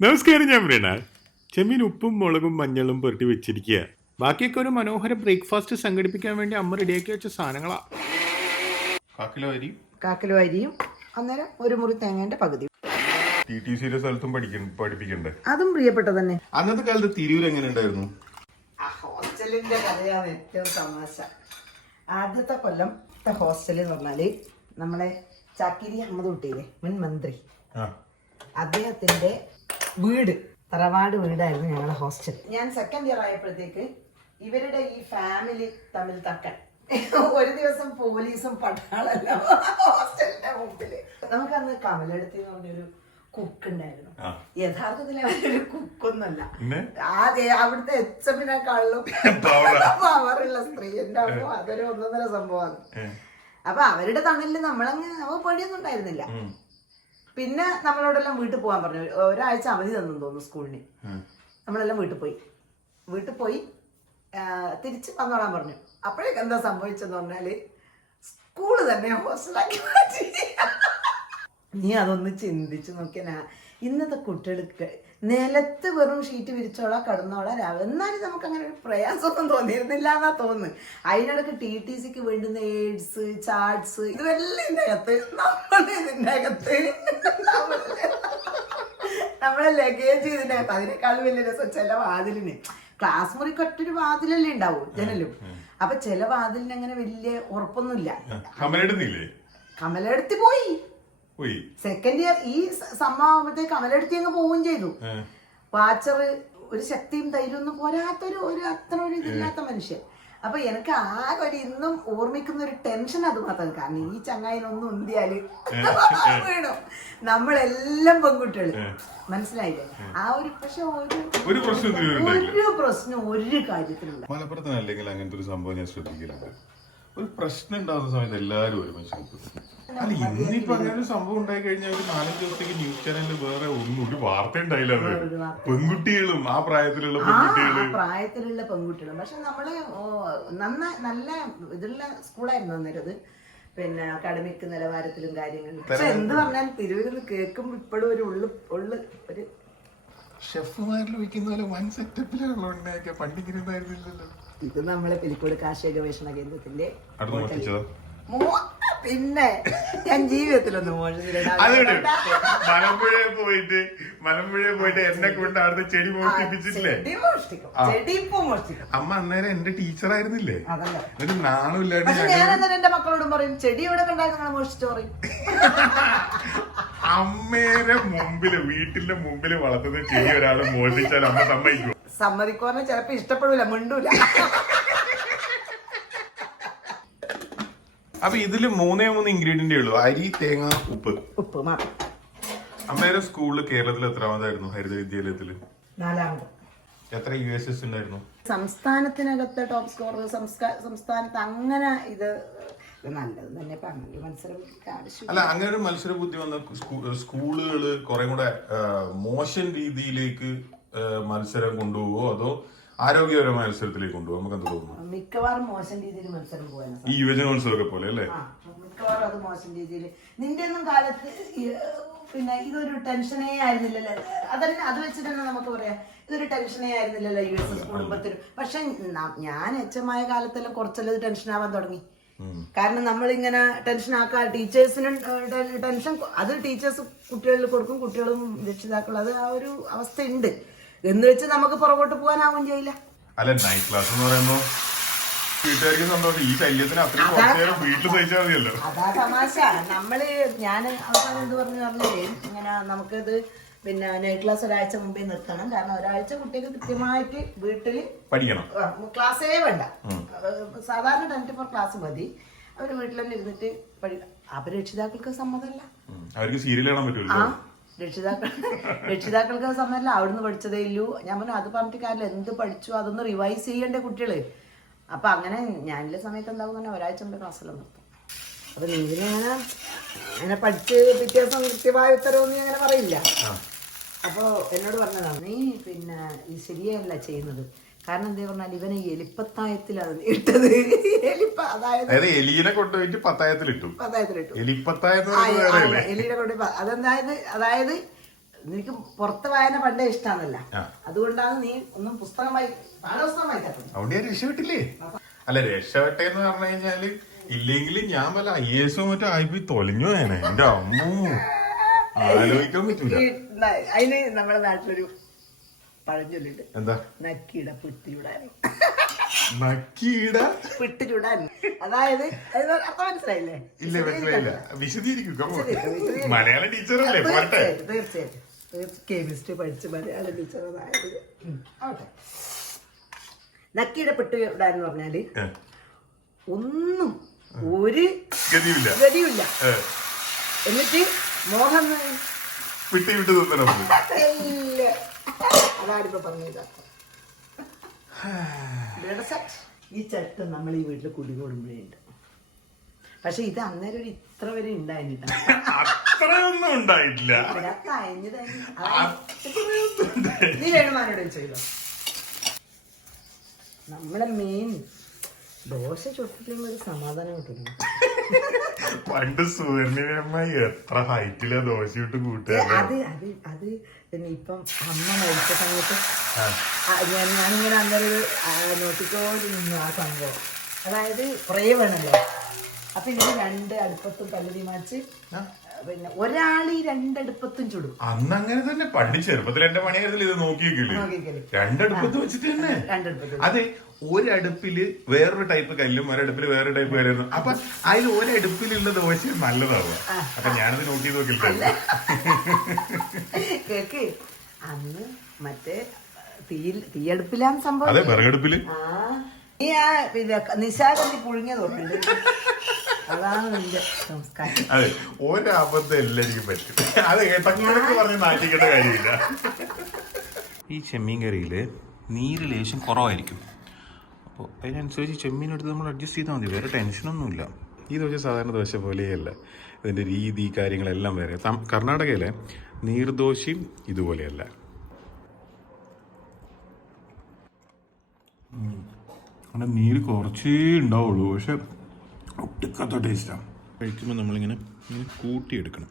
നമസ്കാരം, ഞാൻ മൃണാൾ. ചെമ്മീൻ ഉപ്പും മുളകും മഞ്ഞളും പുരട്ടി വെച്ചിരിക്കുക. ബാക്കിയൊക്കെ ഒരു മനോഹര ബ്രേക്ക്ഫാസ്റ്റ് സംഘടിപ്പിക്കാൻ വേണ്ടി അമ്മ റെഡിയാക്കി വെച്ച സാധനങ്ങളാ. കാക്കിലോ അരിയും അന്നേരം ഒരു മുറി തേങ്ങേന്റെ പകുതി. സ്ഥലത്തും പഠിപ്പിക്കണ്ടേ? അതും പ്രിയപ്പെട്ട തന്നെ. അന്നത്തെ കാലത്ത് തിരൂർ എങ്ങനെ ഉണ്ടായിരുന്നു? ഹോസ്റ്റലിന്റെ കഥയാണ് ഏറ്റവും തമാശ. ആദ്യത്തെ കൊല്ലത്തെ ഹോസ്റ്റൽ എന്ന് പറഞ്ഞാല് നമ്മളെ ചാക്കിരി അഹമ്മദ് കുട്ടിയിലെ മുൻ മന്ത്രി, അദ്ദേഹത്തിന്റെ വീട്, തറവാട് വീടായിരുന്നു ഞങ്ങളുടെ ഹോസ്റ്റൽ. ഞാൻ സെക്കൻഡ് ഇയർ ആയപ്പോഴത്തേക്ക് ഇവരുടെ ഈ ഫാമിലി തമ്മിൽ തക്കൻ ഒരു ദിവസം പോലീസും പട്ടാളെല്ലാം ഹോസ്റ്റലിന്റെ മുമ്പില്. നമുക്കന്ന് കമലെടുത്തി എന്ന് പറഞ്ഞൊരു കുക്ക് ഉണ്ടായിരുന്നു. യഥാർത്ഥത്തിൽ അവരൊരു കുക്കൊന്നല്ല, അവിടുത്തെ എച്ചപ്പിനെക്കാളും പവറുള്ള സ്ത്രീ. എന്റെ അമ്മ അതൊരു ഒന്നൊന്നര സംഭവമാണ്. അപ്പൊ അവരുടെ തണലിൽ നമ്മളങ്ങ് പേടിയൊന്നും ഉണ്ടായിരുന്നില്ല. പിന്നെ നമ്മളോടെല്ലാം വീട്ടിൽ പോകാൻ പറഞ്ഞു. ഒരാഴ്ച അവധി തന്നു തോന്നുന്നു സ്കൂളിന്. നമ്മളെല്ലാം വീട്ടിൽ പോയി തിരിച്ച് വന്നോളാൻ പറഞ്ഞു. അപ്പോഴേക്ക് എന്താ സംഭവിച്ചെന്ന് പറഞ്ഞാല് സ്കൂള് തന്നെ ഹോസ്റ്റലാക്കി മാറ്റി. നീ അതൊന്ന് ചിന്തിച്ചു നോക്കിയാ. ഇന്നത്തെ കുട്ടികൾക്ക് നിലത്ത് വെറും ഷീറ്റ് വിരിച്ചോളാം, കടന്നോളാം രാവിലെ. എന്നാലും നമുക്ക് അങ്ങനെ ഒരു പ്രയാസമൊന്നും തോന്നിയിരുന്നില്ല എന്നാ തോന്നുന്നു. അതിനിടക്ക് TTCക്ക് വേണ്ടുന്ന എയ്ഡ്സ്, ചാർട്സ്, ഇതെല്ലാം ഇതിനകത്ത്. നമ്മളെ ലഗേജ് ഇതിനകത്ത്. അതിനേക്കാളും വലിയ രസം ചില വാതിലിന്, ക്ലാസ് മുറിക്ക് ഒറ്റൊരു വാതിലല്ലേ ഉണ്ടാവും, ജനലും. അപ്പൊ ചില വാതിലിന് അങ്ങനെ വലിയ ഉറപ്പൊന്നുമില്ല. കമലെടുത്ത് പോയി സെക്കൻഡ് ഇയർ ഈ സംഭവം ആകുമ്പോഴത്തേക്ക് കമലെടുത്തി അങ്ങ് പോവുകയും ചെയ്തു. വാച്ചർ ഒരു ശക്തിയും ധൈര്യം ഒന്നും പോരാത്തൊരു അത്ര ഒരു ഇതില്ലാത്ത മനുഷ്യൻ. അപ്പൊ എനിക്ക് ആകെ ഒരു ഇന്നും ഓർമ്മിക്കുന്ന ഒരു ടെൻഷൻ അത് മാത്രം. കാരണം ഈ ചങ്ങായിനൊന്നും ഉന്തിയാല് വീണു. നമ്മളെല്ലാം പെൺകുട്ടികള്, മനസ്സിലായില്ലേ? ആ ഒരു പക്ഷെ ഒരു പ്രശ്നം ഒരു കാര്യത്തിലുണ്ട്. മലപ്പുറത്തിന് അല്ലെങ്കിൽ അങ്ങനത്തെ ഒരു സംഭവം ഞാൻ ശ്രദ്ധിക്കലുണ്ട്. ഒരു പ്രശ്നം ഉണ്ടാകുന്ന സമയത്ത് എല്ലാവരും ഒരുമിച്ച് നിൽക്കും. അല്ല, ഇന്നിപ്പോ അങ്ങനെ ഒരു സംഭവം ഉണ്ടായി കഴിഞ്ഞാൽ ഒരു 4-5 ദിവസത്തേക്ക് ന്യൂസ് ചാനലിൽ വേറെ ഒരു വാർത്ത ഉണ്ടായില്ല. പെൺകുട്ടികളും ആ പ്രായത്തിലുള്ള പെൺകുട്ടികളും. പക്ഷെ നമ്മള് നല്ല ഇതിലുള്ള സ്കൂളായിരുന്നു അന്നേരത്. പിന്നെ അക്കാഡമിക് നിലവാരത്തിലും കാര്യങ്ങളും. പക്ഷെ എന്ത് പറഞ്ഞാലും തിരുവനന്തപുരം കേൾക്കുമ്പോ ഇപ്പോഴും ഒരു ഒരു ഷെഫുമാരിൽ വയ്ക്കുന്ന പോലെ വൻ സെറ്റപ്പിലാണല്ലോ ഉണ്ടാക്കിയ. പണ്ടിങ്ങനെ ഉണ്ടായിരുന്നില്ലല്ലോ. ഇത് നമ്മളെ പിലിക്കോട് കാർഷിക ഗവേഷണ കേന്ദ്രത്തിന്റെ പിന്നെ ഞാൻ ജീവിതത്തിലൊന്നും മലമ്പുഴയിൽ പോയിട്ട് എന്നെ കൊണ്ട് അവിടുത്തെ ചെടി മോഷ്ടിപ്പിച്ചിട്ടില്ലേ? അമ്മ അന്നേരം എന്റെ ടീച്ചറായിരുന്നില്ലേ? ഒരു നാണും ഇല്ലാണ്ട് ഞാൻ എന്റെ മക്കളോടും പറയും, ചെടി എവിടെ കണ്ടാൽ നിങ്ങൾ മോഷ്ടിച്ചു പറയും. അമ്മേരെ മുമ്പില്, വീട്ടിന്റെ മുമ്പില് വളർത്തുന്ന ചെടി ഒരാള് മോഷ്ടിച്ചാൽ അമ്മ സമ്മതിക്കും? സമ്മതിക്കുവാന്ന് ചിലപ്പോ ഇഷ്ടപ്പെടൂല, മിണ്ടൂല. അപ്പൊ ഇതില് 3 ഇൻഗ്രീഡിയന്റേ ഉള്ളൂ: അരി, തേങ്ങ, ഉപ്പ് മാത്രം. അമ്മേരെ സ്കൂളില് കേരളത്തിൽ എത്രാമതായിരുന്നു? ഹരിത വിദ്യാലയത്തില് 4ാമത്. എത്ര USS ഉണ്ടായിരുന്നു? സംസ്ഥാനത്തിനകത്ത് ടോപ്പ് സ്കോർ, സംസ്ഥാനത്ത് അങ്ങനെ ഇത് നല്ലത് തന്നെ. അല്ല, അങ്ങനെ ഒരു മത്സര ബുദ്ധി വന്ന സ്കൂളുകള് കുറെ കൂടെ മോശം രീതിയിലേക്ക് മത്സരം കൊണ്ടുപോവോ അതോ ആരോഗ്യപരമായ മത്സരത്തിലേക്ക് കൊണ്ടുപോകും? നമുക്ക് എന്താ തോന്നുന്നു? മിക്കവാറും മോശം രീതിയിൽ മത്സരം പോകാൻ ഈ യുവജനോത്സവമൊക്കെ പോലെ അല്ലേ? മിക്കവാറും അത് മോശം രീതിയിൽ. നിന്റെ ഒന്നും കാലത്ത് പിന്നെ ഇതൊരു ടെൻഷനേ ആയിരുന്നില്ലല്ലോ. അത് വെച്ചിട്ട് തന്നെ നമുക്ക് പറയാം, ഇതൊരു ടെൻഷനേ ആയിരുന്നില്ലല്ലോ USS കുടുംബത്തിനും. പക്ഷെ ഞാൻ എച്ചമായ കാലത്തെല്ലാം കുറച്ചല്ലത് ടെൻഷൻ ആവാൻ തുടങ്ങി. കാരണം നമ്മളിങ്ങനെ ടെൻഷൻ ആക്കുക, ടീച്ചേഴ്സിനും ടെൻഷൻ, അത് ടീച്ചേഴ്സ് കുട്ടികളിൽ കൊടുക്കും, കുട്ടികളും രക്ഷിതാക്കളും. അത് ആ ഒരു അവസ്ഥയുണ്ട്. എന്ന് വെച്ച് നമുക്ക് പുറകോട്ട് പോകാനാവും ചെയ്യില്ല. അല്ല, നൈറ്റ് ക്ലാസ് എന്ന് പറയുമ്പോ വീട്ടുകാർക്ക് സന്തോഷം. ഈ ശല്യത്തിന് അത്രയും വീട്ടിൽ സഹിച്ചാൽ മതിയല്ലോ. അതാ തമാശ. ഞാൻ അവസാനം എന്ത് പറഞ്ഞാലേ, ഇങ്ങനെ നമുക്കിത് പിന്നെ നൈറ്റ് ക്ലാസ് ഒരാഴ്ച മുമ്പേ നിർത്തണം. കാരണം ഒരാഴ്ച കുട്ടികൾക്ക് കൃത്യമായിട്ട് വീട്ടില് പഠിക്കണം, ക്ലാസ്സേ വേണ്ട. സാധാരണ 10 ക്ലാസ് മതി. അവര് വീട്ടിലെല്ലാം ഇരുന്നിട്ട് പഠിക്കണം. അപ്പൊ രക്ഷിതാക്കൾക്ക് സമ്മതമല്ല, അവർക്ക് സീരിയൽ കാണാൻ പറ്റില്ല. രക്ഷിതാക്കൾക്ക് സമ്മതമല്ല. അവിടുന്ന് പഠിച്ചതേ ഇല്ലൂ. ഞാൻ പറഞ്ഞു, അത് പറഞ്ഞിട്ട് കാര്യമില്ല. എന്ത് പഠിച്ചു അതൊന്ന് റിവൈസ് ചെയ്യണ്ടേ കുട്ടികള്. അപ്പൊ അങ്ങനെ ഞാനില്ല സമയത്ത് എന്താവും തന്നെ ഒരാഴ്ച മുമ്പേ ക്ലാസ്സിലും നിർത്തും. അപ്പൊ അങ്ങനെ പഠിച്ച് പിറ്റേ ദിവസം കൃത്യമായ ഉത്തരവൊന്നും അങ്ങനെ പറയില്ല. അപ്പൊ എന്നോട് പറഞ്ഞതാണ്, നീ പിന്നെ ഈ ശരിയല്ല ചെയ്യുന്നത്. കാരണം എന്താ പറഞ്ഞാൽ ഇവനെ എലിപ്പത്തായത്തിലാണ് ഇട്ടത്. അതായത് എലിയെ കൊണ്ടുപോയിട്ട് പത്തായത്തിലിട്ടു. എലിയുടെ കൊണ്ട് അതായത് നിനക്ക് പുറത്ത് വായന പണ്ടേ ഇഷ്ടമാണല്ല, അതുകൊണ്ടാണ് നീ ഒന്നും പാഠപുസ്തകം വായിക്കാത്തത്. അതുകൊണ്ട് ഞാൻ രക്ഷപ്പെട്ടില്ലേ. അല്ല രക്ഷപ്പെട്ടെന്ന് പറഞ്ഞു കഴിഞ്ഞാല് ഇല്ലെങ്കിൽ ഞാൻ പല IAS മറ്റോ ആയിപ്പോയി തൊലഞ്ഞു വേണേ. എന്റെ അമ്മൂ ആലോചിക്കാൻ പറ്റൂല. അതിന് നമ്മുടെ നാട്ടിലൊരു പഴഞ്ചൊല്ലുണ്ട്. എന്താ? നക്കിട പിട്ടി ചുടാൻ. നക്കിട പിട്ടി ചുടാൻ, അതായത് അപ്പൊ മനസ്സിലായില്ലേ? ഇല്ല മനസ്സിലായില്ല, വിശദീകരിക്കും. മലയാള ടീച്ചറല്ലേ? തീർച്ചയായിട്ടും കെമിസ്ട്രി പഠിച്ച് മലയാള ടീച്ചറായത്. നക്കിട പിട്ടി ചുടാൻ എന്ന് പറഞ്ഞാല് ഒന്നും ഒരു ഗതിയില്ല. എന്നിട്ട് മോഹം വിട്ട് വിട്ട് തന്നണം. അതാണിപ്പോ പറഞ്ഞത്. ഈ ചട്ടം നമ്മൾ ഈ വീട്ടിൽ കുടികൊടുമ്പോഴേ ഉണ്ട്. പക്ഷെ ഇത് അന്നേരം ഒരു ഇത്ര വരെ ഉണ്ടായില്ല. അത്രയൊന്നും ഉണ്ടായിട്ടില്ല. നീ വേണമാരോട് ചെയ്തോ. നമ്മളെ മെയിൻ ദോശ ചുട്ടില്ലെങ്കിൽ ഒരു സമാധാനം കിട്ടുന്നു. പണ്ട് സുവർണിയമ്മ എത്ര ഹൈറ്റിലാ ദോശ ഇട്ട് കൂട്ടുക. അത് ഇപ്പം അമ്മ മരിച്ച സമയത്ത് ഞാനിങ്ങനെ അന്നേരം നോക്കിക്കോണ്ടിരുന്നു ആ സംഭവം. അതായത് കുറേ വേണമല്ലോ. അപ്പൊ ഇങ്ങനെ 2 അടുപ്പത്തും പല്ല് തീമാച്ച് പിന്നെ ഒരാൾ ഈ 2 അടുപ്പത്തും ചുടും. അന്ന് അങ്ങനെ തന്നെ പണ്ട് ചെറുപ്പത്തിൽ എന്റെ പണിയായിരുന്നു ഇത് നോക്കിയേക്കില്ലേ. 2 അടുപ്പത്ത് വെച്ചിട്ട് തന്നെ. അതെ, ഒരടുപ്പില് വേറൊരു ടൈപ്പ് കല്ലും ഒരടുപ്പില് വേറൊരു ടൈപ്പ് കല്ലും. അപ്പൊ അതിൽ ഒരടുപ്പിലുള്ള ദോശ നല്ലതാവുക. അപ്പൊ ഞാനത് നോക്കി നോക്കില്ല. കേക്ക് അന്ന് മറ്റേ തീയടുപ്പിലാണ് സംഭവം. അതെ, വിറകടുപ്പില്. നീ ആ പിന്നെ നിശാഗന്ധി പുഴുങ്ങിയത് ഓർക്കുന്നുണ്ട്. അതാണ് നിന്റെ സംസ്കാരം. അതെ, ഒരബദ്ധം എല്ലാവർക്കും പറ്റും. അത് കേട്ടൊക്കെ പറഞ്ഞ് നാട്ടിക്കേണ്ട കാര്യമില്ല. ഈ ചെമ്മീൻ കറിയില് നീര് ലേശം കുറവായിരിക്കും. അപ്പോൾ അതിനനുസരിച്ച് ചെമ്മീൻ എടുത്ത് നമ്മൾ അഡ്ജസ്റ്റ് ചെയ്താൽ മതി. വേറെ ടെൻഷനൊന്നുമില്ല. ഈ ദോശ സാധാരണ ദോശ പോലെയല്ല. ഇതിൻ്റെ രീതി കാര്യങ്ങളെല്ലാം വേറെ. കർണാടകയിലെ നീർദോശയും ഇതുപോലെയല്ല. അവിടെ നീര് കുറച്ചേ ഉണ്ടാവുള്ളൂ, പക്ഷെ ഒട്ടുക്കാത്ത ടേസ്റ്റാണ്. കഴിക്കുമ്പോൾ നമ്മളിങ്ങനെ കൂട്ടിയെടുക്കണം.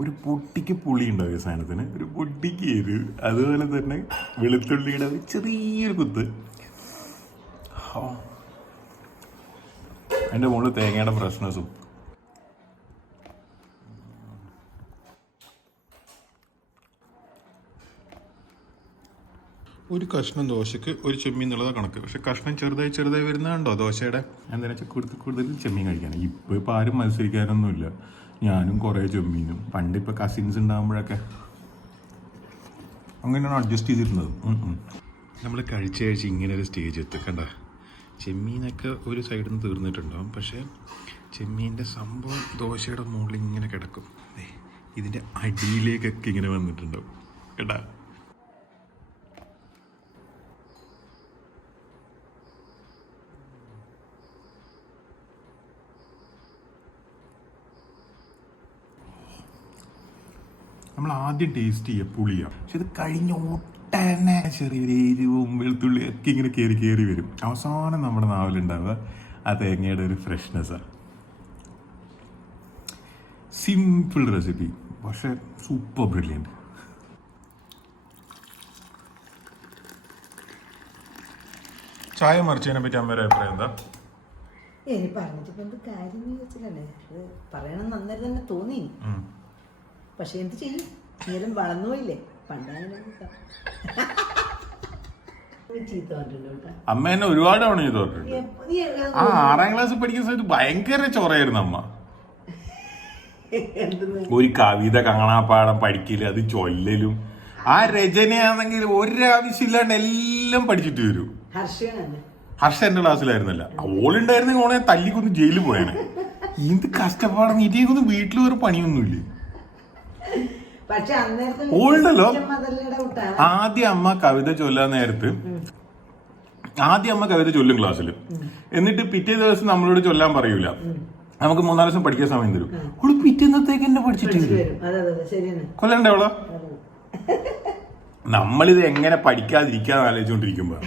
ഒരു പൊട്ടിക്ക് പുളി ഉണ്ടാവും ഈ സാധനത്തിന്, ഒരു പൊട്ടിക്ക് എരിവ്, അതുപോലെ തന്നെ വെളുത്തുള്ളിയുടെ ഒരു ചെറിയൊരു കുത്ത്. അതിൻ്റെ മുകളിൽ തേങ്ങയുടെ ഫ്രഷ്നസും. ഒരു കഷ്ണം ദോശക്ക് ഒരു ചെമ്മീൻ എന്നുള്ളതാണ് കണക്ക്. പക്ഷെ കഷ്ണം ചെറുതായി വരുന്നതുണ്ടോ ദോശയുടെ. എന്താ വെച്ചാൽ കൂടുതൽ ചെമ്മീൻ കഴിക്കാണ്. ഇപ്പോൾ ആരും മത്സരിക്കാനൊന്നുമില്ല. ഞാനും കുറേ ചെമ്മീനും. പണ്ടിപ്പോൾ കസിൻസ് ഉണ്ടാകുമ്പോഴൊക്കെ അങ്ങനെയാണ് അഡ്ജസ്റ്റ് ചെയ്തിരുന്നത്. നമ്മൾ കഴിച്ച് ഇങ്ങനെ ഒരു സ്റ്റേജ് എത്തിക്കണ്ട. ചെമ്മീനൊക്കെ ഒരു സൈഡിൽ നിന്ന് തീർന്നിട്ടുണ്ടാകും, പക്ഷേ ചെമ്മീൻ്റെ സംഭവം ദോശയുടെ മുകളിൽ ഇങ്ങനെ കിടക്കും. ഇതിൻ്റെ അടിയിലേക്കൊക്കെ ഇങ്ങനെ വന്നിട്ടുണ്ടാവും കേട്ടാ. നമ്മൾ ആദ്യം ടേസ്റ്റ് ചെയ്യുക പുളിയാണ്. പക്ഷെ ഇത് കഴിഞ്ഞ ഒട്ടന്നെ ചെറിയൊരു എരിവും വെളുത്തുള്ളി ഒക്കെ ഇങ്ങനെ കയറി വരും. അവസാനം നമ്മുടെ നാവിലുണ്ടാവുക ആ തേങ്ങയുടെ ഒരു ഫ്രഷ്നെസ്സാണ്. സിമ്പിൾ റെസിപ്പി, പക്ഷെ സൂപ്പർ ബ്രില്യൻറ്റ്. ചായ മറിച്ചതിനെ പറ്റി അമ്മയുടെ അഭിപ്രായം എന്താ? എനിക്ക് പറഞ്ഞിട്ടിപ്പോ എന്ത് കാര്യം വെച്ചിട്ടല്ലേ, അത് പറയണം നന്നായി തന്നെ തോന്നി. പക്ഷെ എന്ത് ചെയ്യും, നേരം വളർന്നുപോയില്ലേ. പണ്ടങ്ങനെ ചീത്ത പറഞ്ഞിട്ടുണ്ട്. അമ്മ എന്നെ ഒരുപാട് തവണ ചെയ്ത് പറഞ്ഞിട്ടുണ്ട്. 6ാം ക്ലാസ് പഠിക്കുന്ന സമയത്ത് ഭയങ്കര ചൊറയായിരുന്നു അമ്മ. ഒരു കവിത കാണാപ്പാടം പഠിക്കല്, അത് ചൊല്ലലും. ആ രചനയാണെങ്കിൽ ഒരാവശ്യമില്ലാണ്ട് എല്ലാം പഠിച്ചിട്ട് വരും. ഹർഷ എന്റെ ക്ലാസ്സിലായിരുന്നല്ല. ഓളുണ്ടായിരുന്നെങ്കിൽ ഓളെ തല്ലിക്കൊന്ന് ജയിലിൽ പോയാണ്. എന്ത് കഷ്ടപ്പാടാണ്. ഇതേക്കൊന്നും വീട്ടിൽ വേറെ പണിയൊന്നുമില്ലേ. ഓൾഡല്ലോ. ആദ്യം അമ്മ കവിത ചൊല്ലാൻ നേരത്ത് കവിത ചൊല്ലും ക്ലാസ്സിൽ. എന്നിട്ട് പിറ്റേ ദിവസം നമ്മളോട് ചൊല്ലാൻ പറയൂല. നമുക്ക് 3-4 ദിവസം പഠിക്കാൻ സമയം തരും. അവള് പിറ്റേന്നത്തേക്ക് എന്നെ പഠിച്ചിട്ട് കൊല്ലണ്ടേ അവളോ. നമ്മളിത് എങ്ങനെ പഠിക്കാതിരിക്കാന്ന് ആലോചിച്ചോണ്ടിരിക്കുമ്പോ